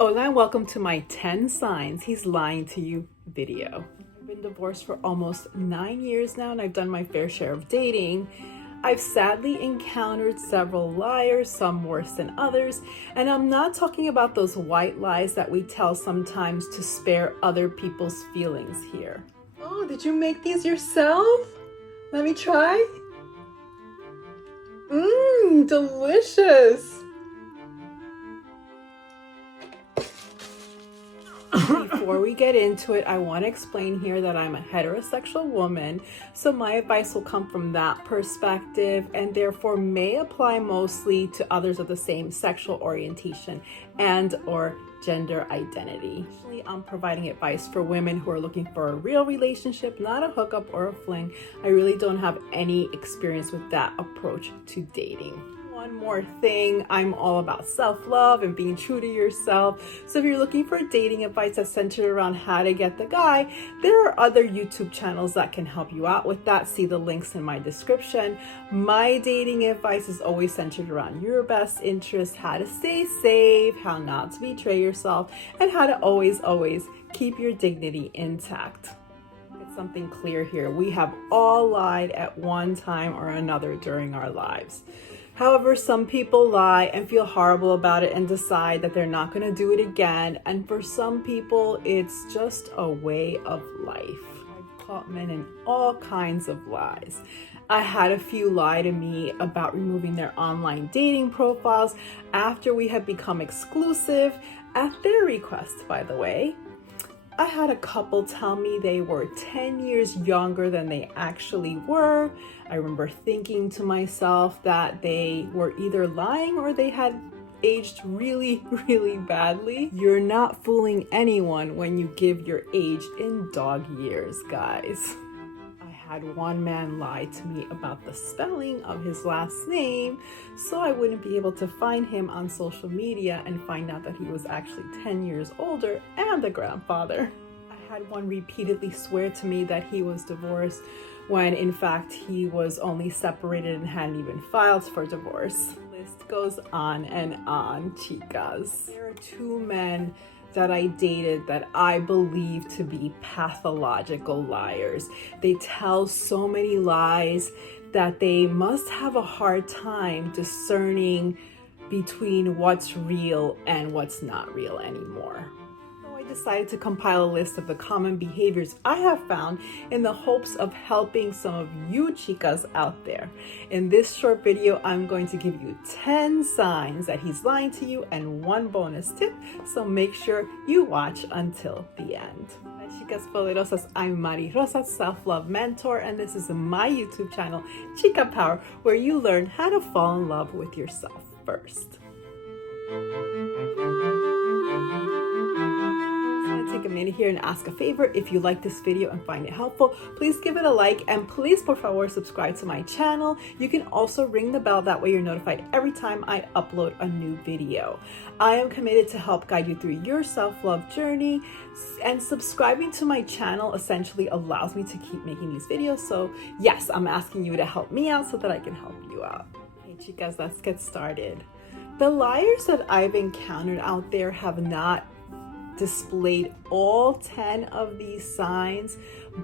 Hola and welcome to my 10 signs he's lying to you video. I've been divorced for almost 9 years now and I've done my fair share of dating. I've sadly encountered several liars, some worse than others, and I'm not talking about those white lies that we tell sometimes to spare other people's feelings here. Oh, did you make these yourself? Let me try. Delicious. Before we get into it, I want to explain here that I'm a heterosexual woman, so my advice will come from that perspective and therefore may apply mostly to others of the same sexual orientation and or gender identity. Actually, I'm providing advice for women who are looking for a real relationship, not a hookup or a fling. I really don't have any experience with that approach to dating. One more thing, I'm all about self-love and being true to yourself. So if you're looking for dating advice that's centered around how to get the guy, there are other YouTube channels that can help you out with that. See the links in my description. My dating advice is always centered around your best interest, how to stay safe, how not to betray yourself, and how to always keep your dignity intact. It's something clear here. We have all lied at one time or another during our lives. However, some people lie and feel horrible about it and decide that they're not going to do it again. And for some people, it's just a way of life. I've caught men in all kinds of lies. I had a few lie to me about removing their online dating profiles after we had become exclusive, at their request, by the way. I had a couple tell me they were 10 years younger than they actually were. I remember thinking to myself that they were either lying or they had aged really badly. You're not fooling anyone when you give your age in dog years, guys. I had one man lie to me about the spelling of his last name, so I wouldn't be able to find him on social media and find out that he was actually 10 years older and a grandfather. I had one repeatedly swear to me that he was divorced when in fact he was only separated and hadn't even filed for divorce. The list goes on and on, chicas. There are two men that I dated that I believe to be pathological liars. They tell so many lies that they must have a hard time discerning between what's real and what's not real anymore. So I decided to compile a list of the common behaviors I have found in the hopes of helping some of you chicas out there. In this short video, I'm going to give you 10 signs that he's lying to you and one bonus tip, so make sure you watch until the end. Hi chicas poderosas, I'm Mari Rosa, self-love mentor, and this is my YouTube channel, Chica Power, where you learn how to fall in love with yourself first. Take a minute here and ask a favor. If you like this video and find it helpful, please give it a like and please por favor subscribe to my channel. You can also ring the bell, that way you're notified every time I upload a new video. I am committed to help guide you through your self-love journey, and subscribing to my channel essentially allows me to keep making these videos. So yes, I'm asking you to help me out so that I can help you out. Hey chicas, let's get started. The liars that I've encountered out there have not displayed all 10 of these signs,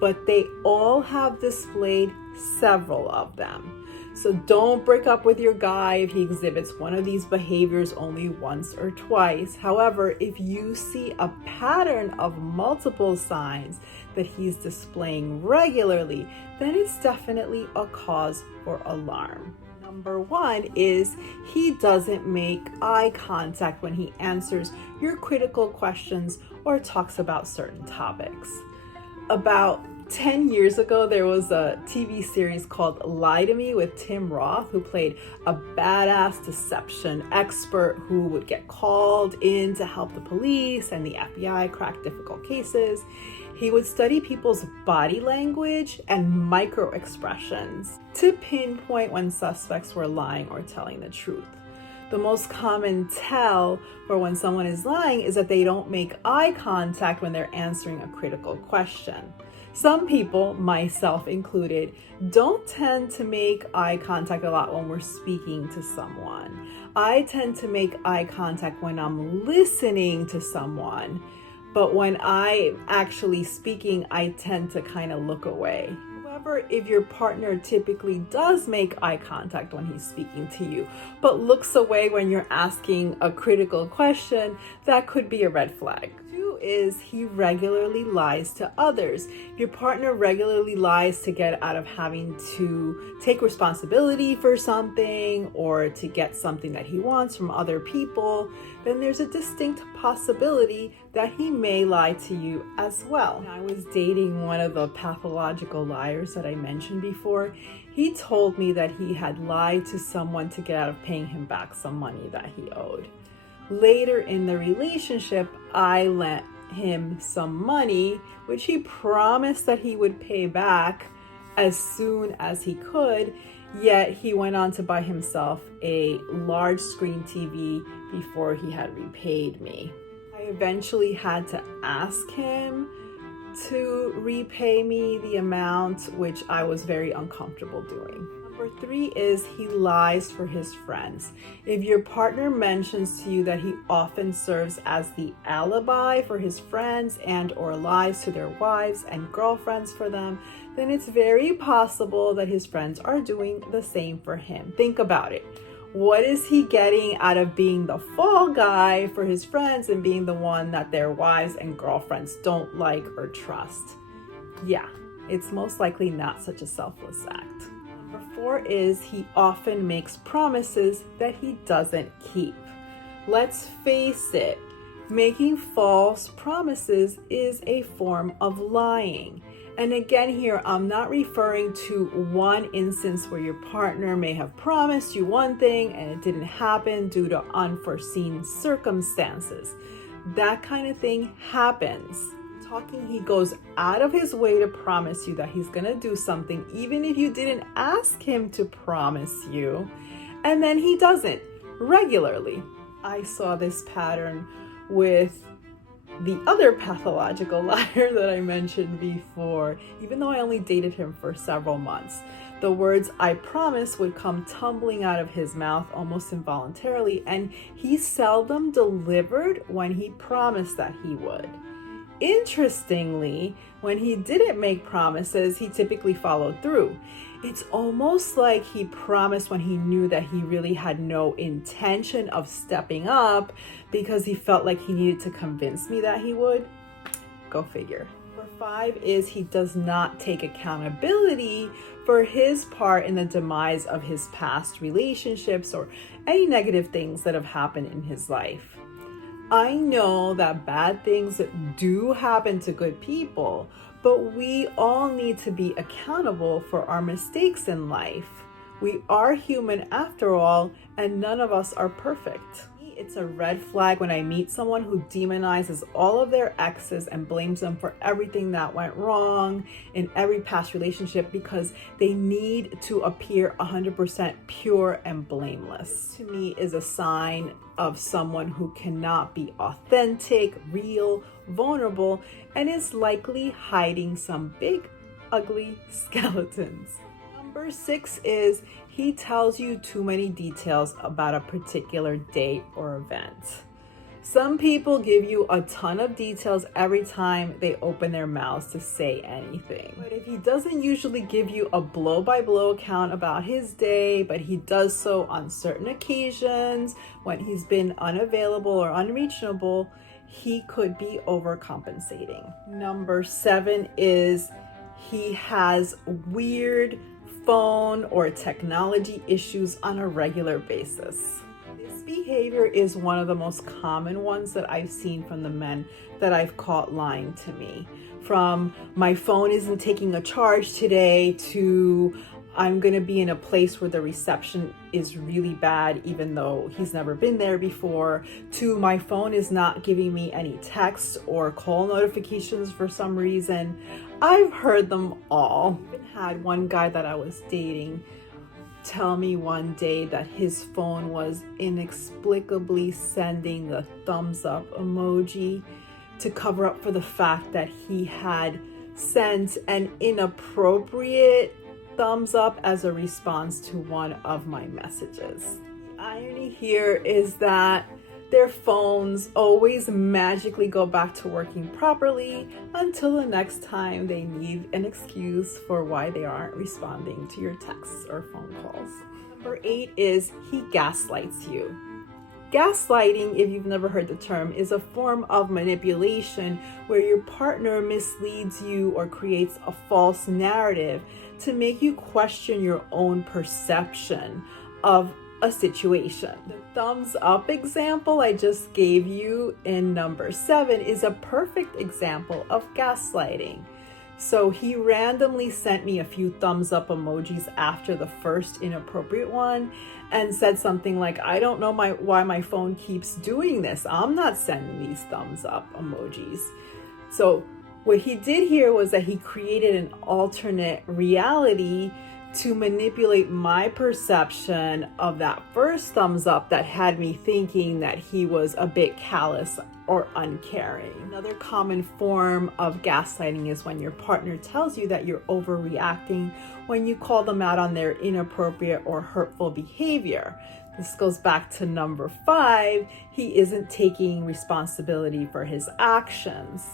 but they all have displayed several of them. So don't break up with your guy if he exhibits one of these behaviors only once or twice. However, if you see a pattern of multiple signs that he's displaying regularly, then it's definitely a cause for alarm. Number one is he doesn't make eye contact when he answers your critical questions or talks about certain topics. About 10 years ago, there was a TV series called Lie to Me with Tim Roth, who played a badass deception expert who would get called in to help the police and the FBI crack difficult cases. He would study people's body language and micro expressions to pinpoint when suspects were lying or telling the truth. The most common tell for when someone is lying is that they don't make eye contact when they're answering a critical question. Some people, myself included, don't tend to make eye contact a lot when we're speaking to someone. I tend to make eye contact when I'm listening to someone, but when I'm actually speaking, I tend to kind of look away. However, if your partner typically does make eye contact when he's speaking to you, but looks away when you're asking a critical question, that could be a red flag. Two is he regularly lies to others. If your partner regularly lies to get out of having to take responsibility for something or to get something that he wants from other people, then there's a distinct possibility that he may lie to you as well. When I was dating one of the pathological liars that I mentioned before, he told me that he had lied to someone to get out of paying him back some money that he owed. Later in the relationship, I lent him some money, which he promised that he would pay back as soon as he could, yet he went on to buy himself a large screen TV before he had repaid me. I eventually had to ask him to repay me the amount, which I was very uncomfortable doing. Number three is he lies for his friends. If your partner mentions to you that he often serves as the alibi for his friends and or lies to their wives and girlfriends for them, then it's very possible that his friends are doing the same for him. Think about it. What is he getting out of being the fall guy for his friends and being the one that their wives and girlfriends don't like or trust? Yeah, it's most likely not such a selfless act. Number four is he often makes promises that he doesn't keep. Let's face it, making false promises is a form of lying. And again here, I'm not referring to one instance where your partner may have promised you one thing and it didn't happen due to unforeseen circumstances. That kind of thing happens. Talking, he goes out of his way to promise you that he's gonna do something, even if you didn't ask him to promise you, and then he doesn't regularly. I saw this pattern with the other pathological liar that I mentioned before. Even though I only dated him for several months, the words "I promise" would come tumbling out of his mouth almost involuntarily, and he seldom delivered when he promised that he would. Interestingly, when he didn't make promises, he typically followed through. It's almost like he promised when he knew that he really had no intention of stepping up because he felt like he needed to convince me that he would. Go figure. Number five is he does not take accountability for his part in the demise of his past relationships or any negative things that have happened in his life. I know that bad things do happen to good people, but we all need to be accountable for our mistakes in life. We are human after all, and none of us are perfect. It's a red flag when I meet someone who demonizes all of their exes and blames them for everything that went wrong in every past relationship because they need to appear 100% pure and blameless. To me, is a sign of someone who cannot be authentic, real, vulnerable, and is likely hiding some big, ugly skeletons. Number six is he tells you too many details about a particular date or event. Some people give you a ton of details every time they open their mouths to say anything. But if he doesn't usually give you a blow-by-blow account about his day, but he does so on certain occasions when he's been unavailable or unreachable, he could be overcompensating. Number seven is he has weird phone or technology issues on a regular basis. This behavior is one of the most common ones that I've seen from the men that I've caught lying to me. From "my phone isn't taking a charge today" to "I'm gonna be in a place where the reception is really bad even though he's never been there before," to "my phone is not giving me any text or call notifications for some reason." I've heard them all. I even had one guy that I was dating tell me one day that his phone was inexplicably sending the thumbs up emoji to cover up for the fact that he had sent an inappropriate thumbs up as a response to one of my messages. The irony here is that their phones always magically go back to working properly until the next time they need an excuse for why they aren't responding to your texts or phone calls. Number 8 is he gaslights you. Gaslighting, if you've never heard the term, is a form of manipulation where your partner misleads you or creates a false narrative to make you question your own perception of a situation. The thumbs up example I just gave you in number 7 is a perfect example of gaslighting. So he randomly sent me a few thumbs up emojis after the first inappropriate one and said something like, I don't know why my phone keeps doing this. I'm not sending these thumbs up emojis. So what he did here was that he created an alternate reality to manipulate my perception of that first thumbs up that had me thinking that he was a bit callous or uncaring. Another common form of gaslighting is when your partner tells you that you're overreacting when you call them out on their inappropriate or hurtful behavior. This goes back to number 5. He isn't taking responsibility for his actions.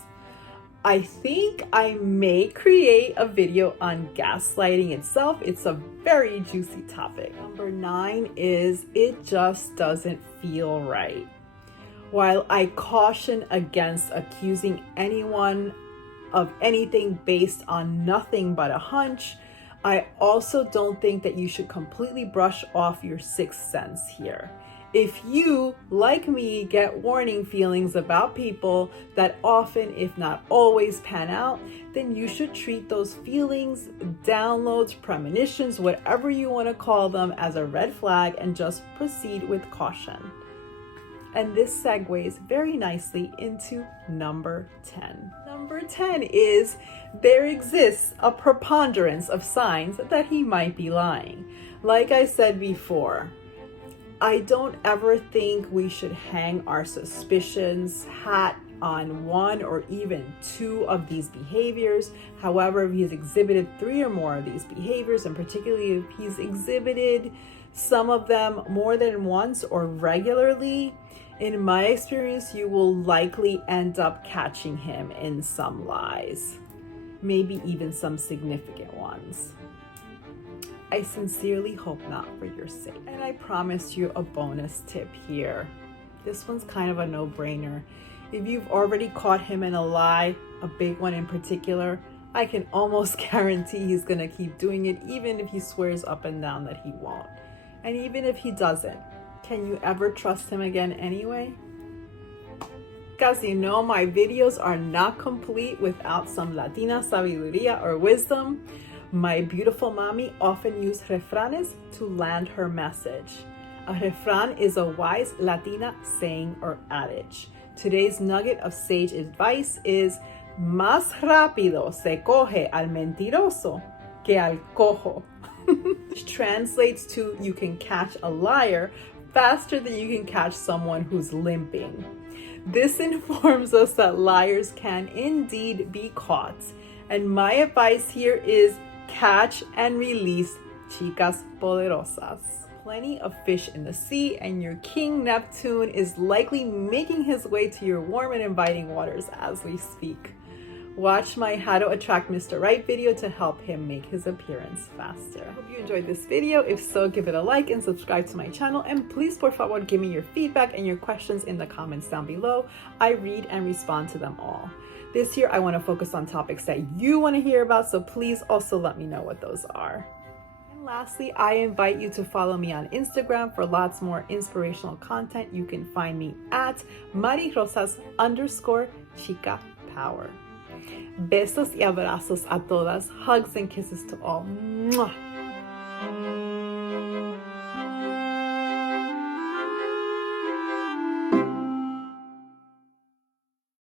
I think I may create a video on gaslighting itself. It's a very juicy topic. Number 9 is it just doesn't feel right. While I caution against accusing anyone of anything based on nothing but a hunch, I also don't think that you should completely brush off your sixth sense here. If you, like me, get warning feelings about people that often, if not always, pan out, then you should treat those feelings, downloads, premonitions, whatever you want to call them, as a red flag and just proceed with caution. And this segues very nicely into number 10. Number 10 is there exists a preponderance of signs that he might be lying. Like I said before, I don't ever think we should hang our suspicions hat on one or even two of these behaviors. However, if he's exhibited 3 or more of these behaviors, and particularly if he's exhibited some of them more than once or regularly, in my experience, you will likely end up catching him in some lies, maybe even some significant ones. I sincerely hope not for your sake. And I promise you a bonus tip here. This one's kind of a no-brainer. If you've already caught him in a lie, a big one in particular, I can almost guarantee he's gonna keep doing it even if he swears up and down that he won't. And even if he doesn't, can you ever trust him again anyway? Guys, you know my videos are not complete without some Latina sabiduría or wisdom. My beautiful mommy often used refranes to land her message. A refrán is a wise Latina saying or adage. Today's nugget of sage advice is más rápido se coge al mentiroso que al cojo. Which translates to you can catch a liar faster than you can catch someone who's limping. This informs us that liars can indeed be caught. And my advice here is catch and release chicas poderosas. Plenty of fish in the sea, and your King Neptune is likely making his way to your warm and inviting waters as we speak. Watch my How to Attract Mr. Right video to help him make his appearance faster. I hope you enjoyed this video. If so, give it a like and subscribe to my channel. And please, por favor, give me your feedback and your questions in the comments down below. I read and respond to them all. This year, I want to focus on topics that you want to hear about, so please also let me know what those are. And lastly, I invite you to follow me on Instagram for lots more inspirational content. You can find me at marirosas_chica power. Besos y abrazos a todas. Hugs and kisses to all. Mwah.